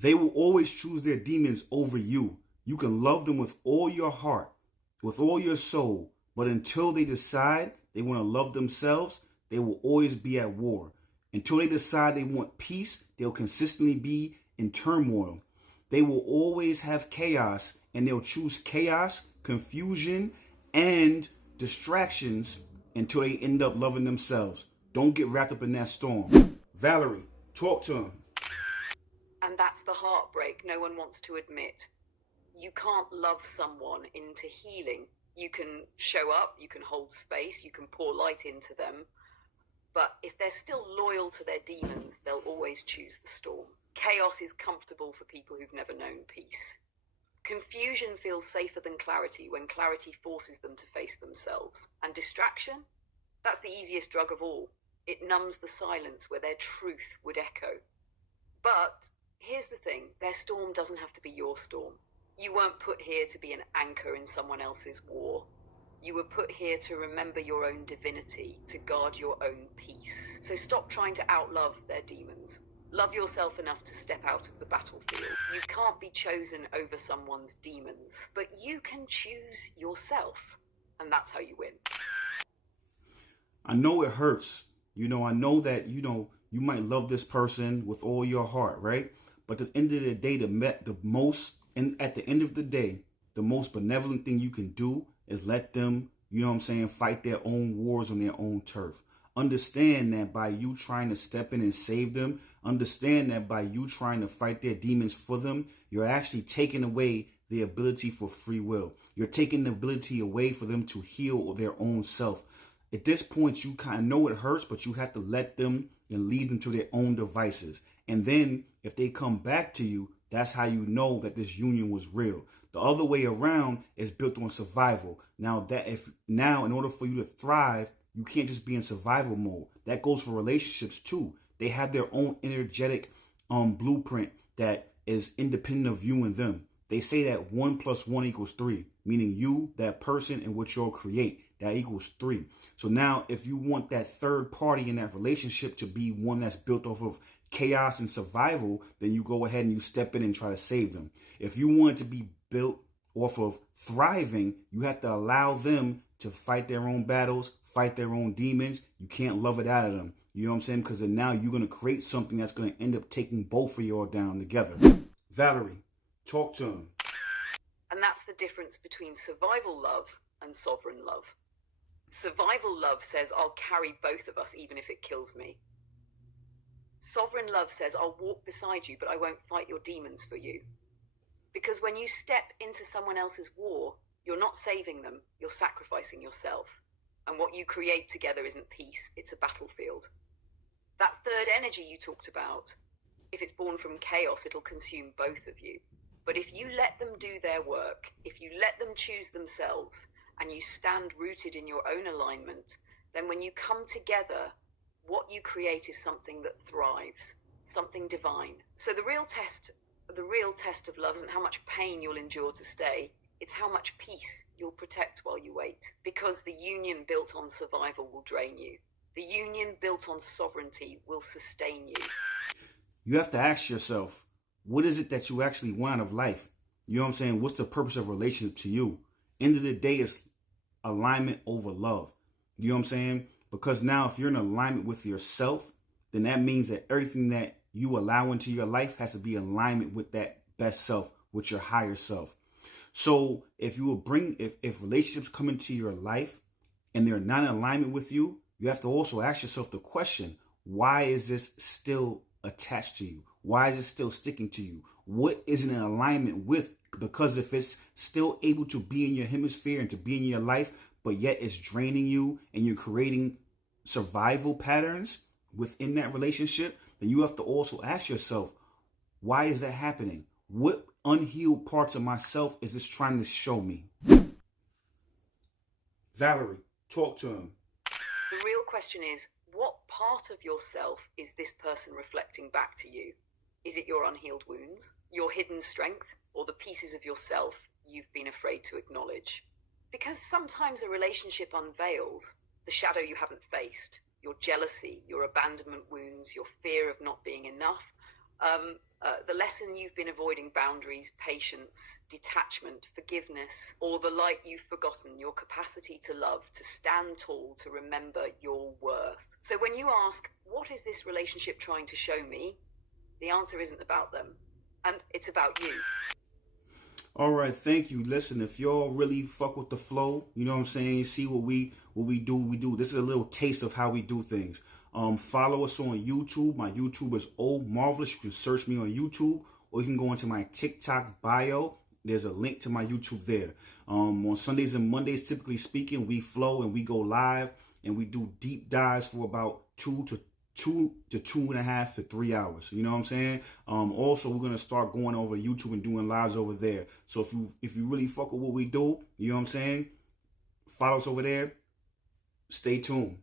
They will always choose their demons over you. You can love them with all your heart, with all your soul, but until they decide they want to love themselves, they will always be at war. Until they decide they want peace, they'll consistently be in turmoil. They will always have chaos, and they'll choose chaos, confusion, and distractions until they end up loving themselves. Don't get wrapped up in that storm. Valerie, talk to him. And that's the heartbreak no one wants to admit. You can't love someone into healing. You can show up, you can hold space, you can pour light into them. But if they're still loyal to their demons, they'll always choose the storm. Chaos is comfortable for people who've never known peace. Confusion feels safer than clarity when clarity forces them to face themselves. And distraction? That's the easiest drug of all. It numbs the silence where their truth would echo. But here's the thing, their storm doesn't have to be your storm. You weren't put here to be an anchor in someone else's war. You were put here to remember your own divinity, to guard your own peace. So stop trying to outlove their demons. Love yourself enough to step out of the battlefield. You can't be chosen over someone's demons, but you can choose yourself. And that's how you win. I know it hurts. I know that, you might love this person with all your heart, right? But at the end of the day, at the end of the day, the most benevolent thing you can do is let them, fight their own wars on their own turf. Understand that by you trying to step in and save them, understand that by you trying to fight their demons for them, you're actually taking away the ability for free will. You're taking the ability away for them to heal their own self. At this point, you kind of know it hurts, but you have to let them and lead them to their own devices. And then if they come back to you, that's how you know that this union was real. The other way around is built on survival. Now, in order for you to thrive, you can't just be in survival mode. That goes for relationships too. They have their own energetic blueprint that is independent of you and them. They say that 1 + 1 = 3, meaning you, that person, and what you'll create, that equals 3. So now if you want that third party in that relationship to be one that's built off of chaos and survival, then you go ahead and you step in and try to save them. If you want it to be built off of thriving, you have to allow them to fight their own battles, fight their own demons. You can't love it out of them. You know what I'm saying? Because then now you're going to create something that's going to end up taking both of you all down together. Valerie, talk to him. And that's the difference between survival love and sovereign love. Survival love says, I'll carry both of us even if it kills me. Sovereign love says, I'll walk beside you, but I won't fight your demons for you. Because when you step into someone else's war, you're not saving them, you're sacrificing yourself. And what you create together isn't peace, it's a battlefield. That third energy you talked about, if it's born from chaos, it'll consume both of you. But if you let them do their work, if you let them choose themselves, and you stand rooted in your own alignment, then when you come together, what you create is something that thrives, something divine. So the real test of love isn't how much pain you'll endure to stay, it's how much peace you'll protect while you wait. Because the union built on survival will drain you. The union built on sovereignty will sustain you. You have to ask yourself, what is it that you actually want out of life? You know what I'm saying? What's the purpose of a relationship to you? End of the day, it's alignment over love. You know what I'm saying? Because now if you're in alignment with yourself, then that means that everything that you allow into your life has to be in alignment with that best self, with your higher self. So if relationships come into your life and they're not in alignment with you, you have to also ask yourself the question, why is this still attached to you? Why is it still sticking to you? What isn't in alignment with? Because if it's still able to be in your hemisphere and to be in your life, but yet it's draining you and you're creating survival patterns within that relationship, then you have to also ask yourself, why is that happening? What unhealed parts of myself is this trying to show me? Valerie, talk to him. The real question is, what part of yourself is this person reflecting back to you? Is it your unhealed wounds, your hidden strength, or the pieces of yourself you've been afraid to acknowledge? Because sometimes a relationship unveils the shadow you haven't faced, your jealousy, your abandonment wounds, your fear of not being enough. the lesson you've been avoiding: boundaries, patience, detachment, forgiveness, or the light you've forgotten: your capacity to love, to stand tall, to remember your worth. So when you ask, what is this relationship trying to show me? The answer isn't about them, and it's about you. All right, thank you. Listen, if y'all really fuck with the flow, you know what I'm saying, see what we do. This is a little taste of how we do things. Follow us on YouTube. My YouTube is Omarvelous. You can search me on YouTube, or you can go into my TikTok bio. There's a link to my YouTube there. On Sundays and Mondays, typically speaking, we flow and we go live and we do deep dives for about 2 to 2.5 to 3 hours. You know what I'm saying? Also, we're gonna start going over YouTube and doing lives over there. So if you really fuck with what we do, you know what I'm saying? Follow us over there. Stay tuned.